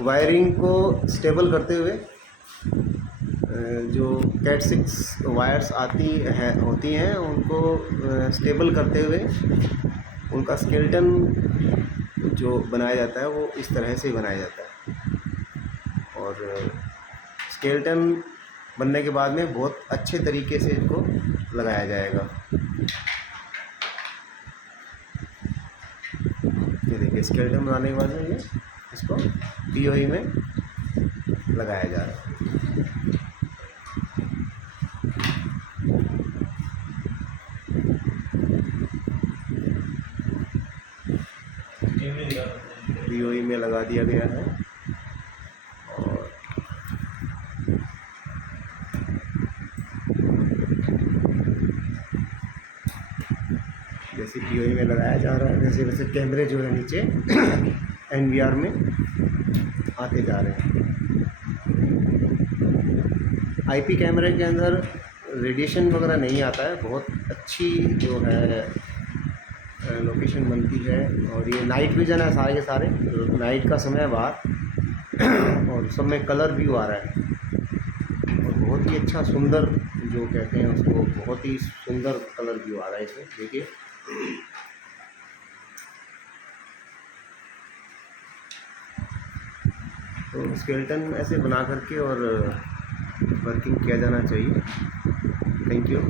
Wiring को stable करते हुए जो कैट 6 वायर्स होती हैं उनको स्टेबल करते हुए उनका स्केलेटन जो बनाया जाता है वो इस तरह से बनाया जाता है। और स्केलेटन बनने के बाद में बहुत अच्छे तरीके से इनको लगाया जाएगा। ये देखिए स्केलेटन बनाने के बाद में ये इसको पीओई में लगाया जा रहा है। पीओई में लगा दिया गया है और जैसे पीओई में लगाया जा रहा है वैसे वैसे कैमरे जो है नीचे एनवीआर में आते जा रहे हैं। आईपी कैमरे के अंदर रेडिएशन वगैरह नहीं आता है, बहुत अच्छी जो है लोकेशन बनती है। और ये नाइट विज़न है सारे के सारे, नाइट का समय है बाहर और सब में कलर व्यू आ रहा है और बहुत ही अच्छा सुंदर जो कहते हैं उसको, बहुत ही सुंदर कलर व्यू आ रहा है इसमें। देखिए तो स्केलेटन ऐसे बना करके और वर्किंग किया जाना चाहिए। Thank you.